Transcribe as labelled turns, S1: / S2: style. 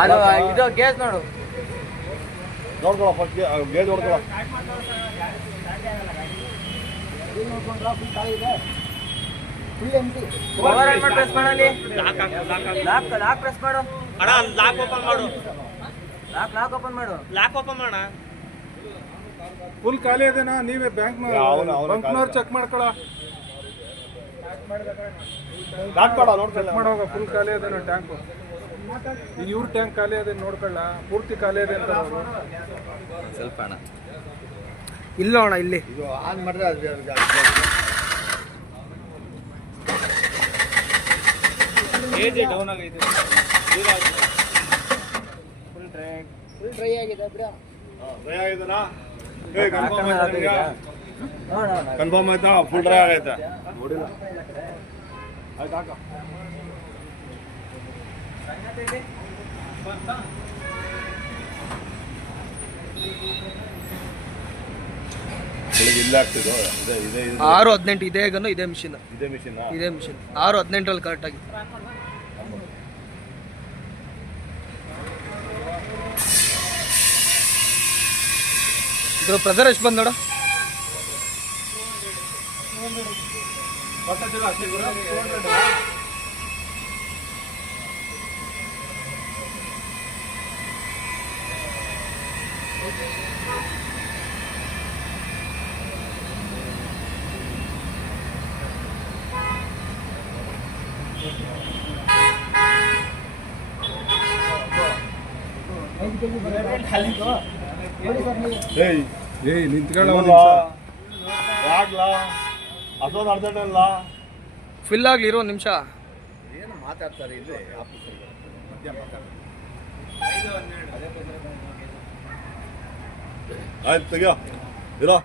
S1: ಅದು ಇದು ಗೇಸ್ ನೋಡು.
S2: ನೋಡ್ಕೊಳ. ಫಸ್ಟ್ ಗೇಜ್ ನೋಡ್ಕೊಳ
S1: ಮಾಡಿ ಪ್ರೆಸ್ ಮಾಡಲಿ ಲಾಕ್ ಲಾಕ್ ಪ್ರೆಸ್ ಮಾಡು.
S3: ಅಣ್ಣ ಲಾಕ್ ಓಪನ್ ಮಾಡು.
S1: ಲಾಕ್ ಲಾಕ್ ಓಪನ್ ಮಾಡು.
S3: ಲಾಕ್ ಓಪನ್
S4: ಫುಲ್ ಖಾಲಿ ಅದೇನಾ? ನೀವೇ ಬ್ಯಾಂಕ್. ಚೆಕ್ ಮಾಡ್ಕೊಳ
S2: ಸ್ಟಾರ್ಟ್ ಮಾಡ ನೋಡ್ಕೊಳ
S4: ಚೆಕ್ ಮಾಡೋಗ ಫುಲ್ ಖಾಲಿ ಅದೇನೋ ಟ್ಯಾಂಕು ಈಗ ಇವ್ರ ಟ್ಯಾಂಕ್ ಖಾಲಿ ಅದೇನು ನೋಡ್ಕೊಳ್ಳ ಪೂರ್ತಿ ಖಾಲಿ ಅದೇ ಅಂತ ಅವರು.
S1: ಸ್ವಲ್ಪ ಅಣ್ಣ.
S4: ಇಲ್ಲ ಅಣ್ಣ ಇಲ್ಲಿ.
S2: ಇದು ಆನ್ ಮಾಡಿದ್ರೆ ಅದು-
S3: ಡೌನ್ ಆಗೈತೆ
S2: ಫುಲ್ ಡ್ರೈ? ಏ, confirm ಆಯ್ತಾ ನಿಮ್ಗೆ? ಕನ್ಫರ್ಮ್ ಆಯ್ತಾ? ಫುಲ್ ಡ್ರೈ ಆಗೈತೆ? ನೋಡಿಲ್ಲ. ಆಯ್ತು ಹಾಕ.
S5: ಆರು ಹದಿನೆಂಟು ಇದೇ ಗನ್ನು ಇದೇ ಮಿಷಿನ್
S2: ಇದೇ ಮಿಷಿನ್
S5: ಇದೇ ಮಿಷಿನ್ ಆರು ಹದಿನೆಂಟರಲ್ಲಿ ಕರೆಕ್ಟಾಗಿ ಇದ್ರ ಪ್ರೆಸರ್ ಎಷ್ಟು ಬಂದು ನೋಡ?
S2: ಏಯ್
S4: ಏಯ್ ನಿಂತ್ಕೊಳ್ಳ
S2: ಇಲ್ಲ ಯಾಕ್ಲ ಅರ್ಧ ಇಲ್ಲ
S5: ಫಿಲ್ ಆಗಲಿ ಇರೋ ಒಂದು ನಿಮಿಷ.
S2: ಏನು ಮಾತಾಡ್ತಾರೆ ಇಲ್ಲಿ ಆಫೀಸಲ್ಲಿ ಮಧ್ಯ ಮಾತಾಡ್ತಾರೆ. ಆಯ್ತು ತೆಗಿಯೋ. ಇರೋ.